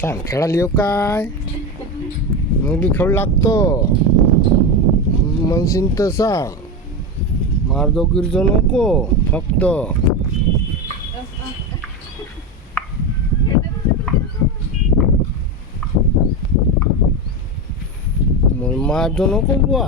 सांग खेळायला येऊ काय? मी बी खेळू लागतो. म्हणशील तर सांग. मारदो गिरजो नको फक्त. मारदो नको बुवा.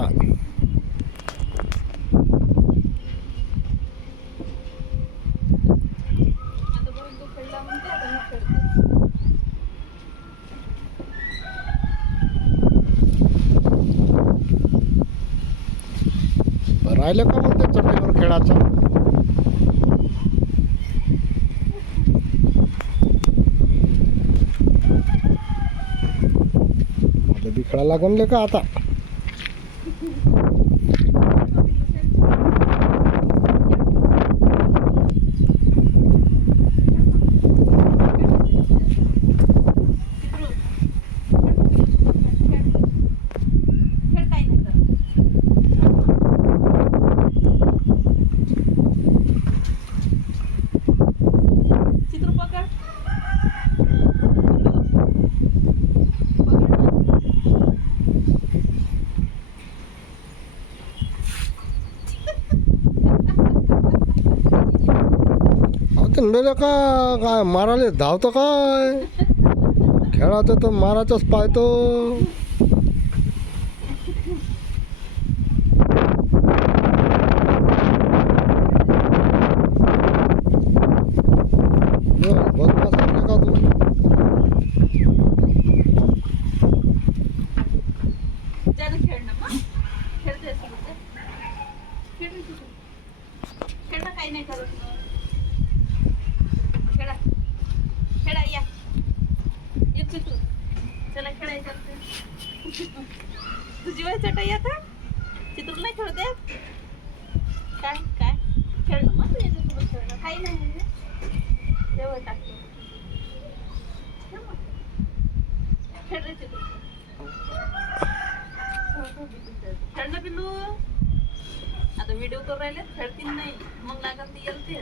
राहिलं का म्हणते चटईवर खेळाचं? मला बी खेळा लागले का आता? मेले का काय मारायला धावतं काय? खेळाचं तर मारायचंच पाहतो. बदमाश आहे का तू? काही नाही करत. खेळा या येते तू. चला खेळायचं. तुझी वय चटई आता चित्र नाही खेळू देत. काय काय खेळणं मग तू याच्यासोबत खेळणं काही नाही म्हणजे जेव्हा टाकतो. खेळ रे चित्र. खेळणं पिल्लू. आता व्हिडिओ करून राहिले खेळतील नाही मग लागत येईल ते.